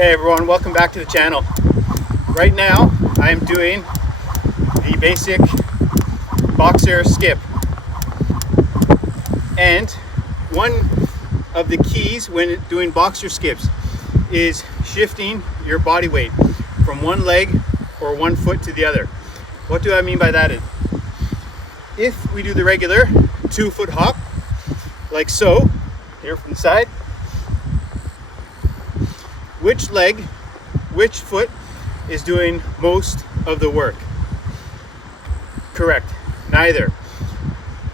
Hey everyone, welcome back to the channel. Right now I am doing the basic boxer skip, and one of the keys when doing boxer skips is shifting your body weight from one leg or one foot to the other. What do I mean by that? If we do the regular 2-foot hop like so, here from the side, which leg, which foot is doing most of the work? Correct, neither.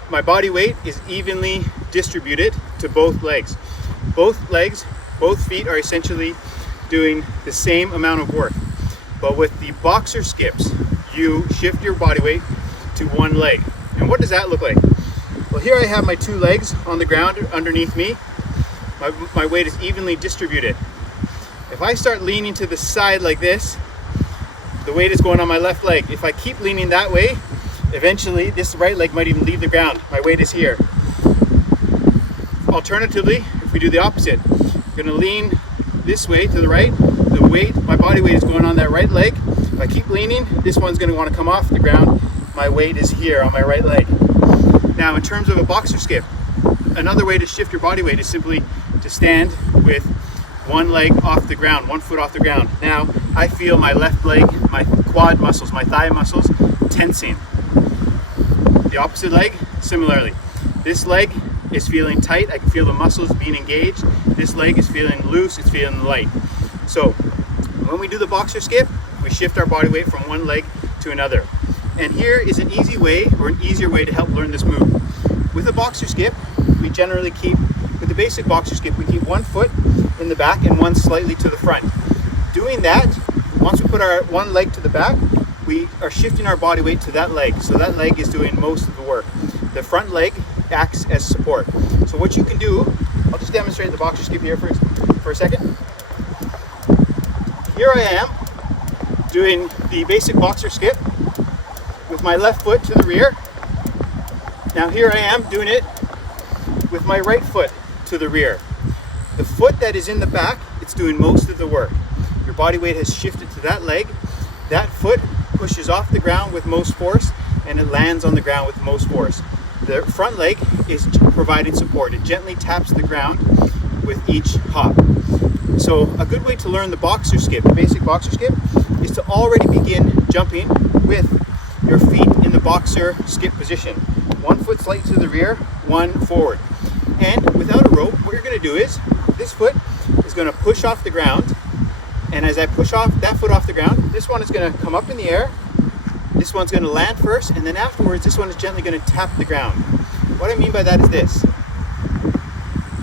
My body weight is evenly distributed to both legs. Both legs, both feet are essentially doing the same amount of work. But with the boxer skips, you shift your body weight to one leg. And what does that look like? Well, here I have my two legs on the ground underneath me. My weight is evenly distributed. If I start leaning to the side like this, the weight is going on my left leg. If I keep leaning that way, eventually this right leg might even leave the ground. My weight is here. Alternatively, if we do the opposite, I'm going to lean this way to the right. The weight, my body weight is going on that right leg. If I keep leaning, this one's going to want to come off the ground. My weight is here on my right leg. Now, in terms of a boxer skip, another way to shift your body weight is simply to stand with one leg off the ground, 1 foot off the ground. Now, I feel my left leg, my quad muscles, my thigh muscles tensing. The opposite leg, similarly. This leg is feeling tight. I can feel the muscles being engaged. This leg is feeling loose, it's feeling light. So, when we do the boxer skip, we shift our body weight from one leg to another. And here is an easy way, or an easier way to help learn this move. With a boxer skip, we generally keep, with the basic boxer skip, we keep 1 foot in the back and one slightly to the front. Doing that, once we put our one leg to the back, we are shifting our body weight to that leg. So that leg is doing most of the work. The front leg acts as support. So what you can do, I'll just demonstrate the boxer skip here for a second. Here I am doing the basic boxer skip with my left foot to the rear. Now here I am doing it with my right foot to the rear. The foot that is in the back, it's doing most of the work. Your body weight has shifted to that leg. That foot pushes off the ground with most force, and it lands on the ground with most force. The front leg is providing support. It gently taps the ground with each hop. So a good way to learn the boxer skip, the basic boxer skip, is to already begin jumping with your feet in the boxer skip position. 1 foot slightly to the rear, one forward. And without a rope, what you're going to do is, this foot is going to push off the ground, and as I push off that foot off the ground, this one is going to come up in the air, this one's going to land first, and then afterwards this one is gently going to tap the ground. What I mean by that is this.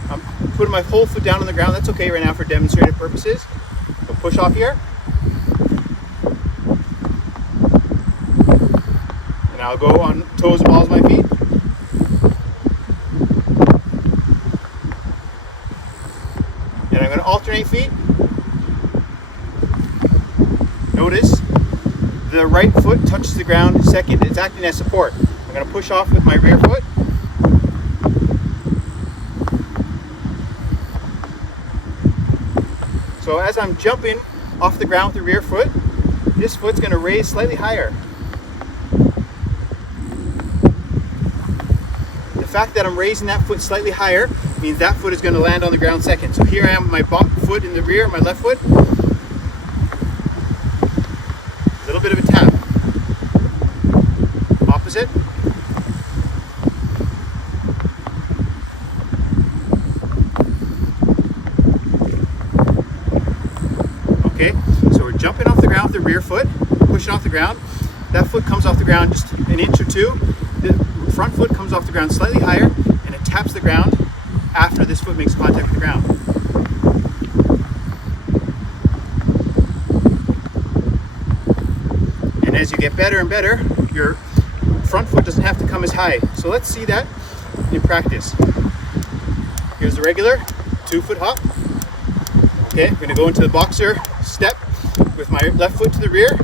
I'm putting my whole foot down on the ground. That's okay right now for demonstrative purposes. So push off here, and I'll go on toes and balls of my feet. And I'm going to alternate feet. Notice the right foot touches the ground second. It's acting as support. I'm going to push off with my rear foot. So as I'm jumping off the ground with the rear foot, this foot's going to raise slightly higher. The fact that I'm raising that foot slightly higher means that foot is going to land on the ground second. So here I am, my foot in the rear, my left foot. A little bit of a tap. Opposite. Okay, so we're jumping off the ground with the rear foot, pushing off the ground. That foot comes off the ground just an inch or two. The front foot comes off the ground slightly higher, and it taps the ground after this foot makes contact with the ground. And as you get better and better, your front foot doesn't have to come as high. So let's see that in practice. Here's the regular 2-foot hop. Okay, I'm going to go into the boxer step with my left foot to the rear.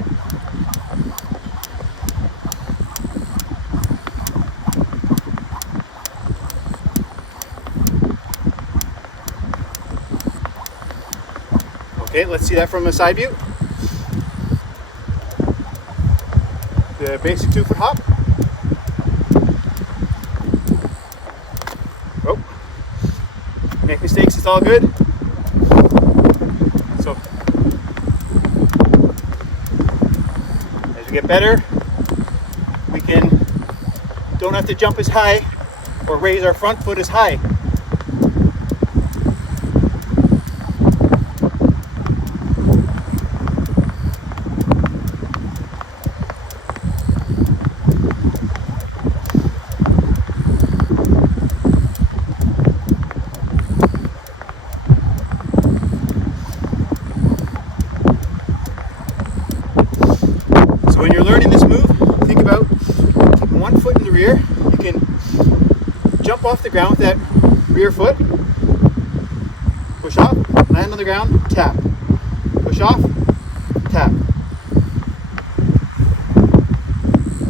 Okay, let's see that from a side view. The basic 2-foot hop. Oh, make mistakes, it's all good. So, as we get better, we don't have to jump as high or raise our front foot as high. So when you're learning this move, think about keeping one foot in the rear. You can jump off the ground with that rear foot, push off, land on the ground, tap, push off, tap,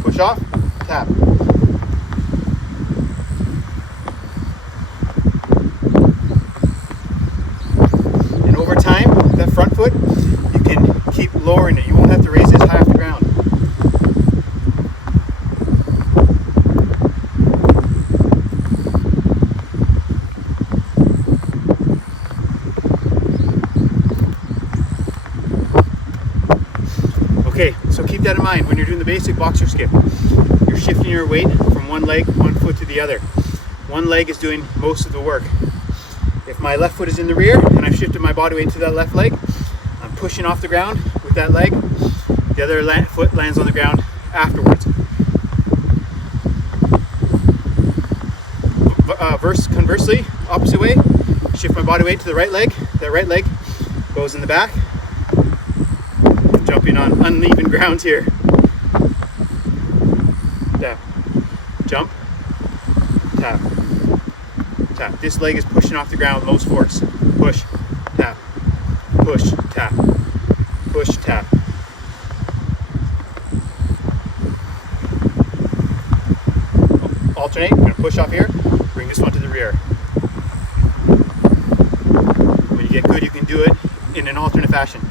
push off, tap. And over time, that front foot, you can keep lowering it. You won't have to raise it as high off the ground. Okay, so keep that in mind when you're doing the basic boxer skip. You're shifting your weight from one leg, one foot to the other. One leg is doing most of the work. If my left foot is in the rear and I've shifted my body weight to that left leg, I'm pushing off the ground with that leg. The other foot lands on the ground afterwards. Conversely, opposite way, shift my body weight to the right leg. That right leg goes in the back. I'm jumping on uneven ground here. Tap, jump, tap, tap. This leg is pushing off the ground with most force. Push, tap, push, tap, push, tap. Alternate, I'm going to push off here, bring this one to the rear. When you get good, you can do it in an alternate fashion.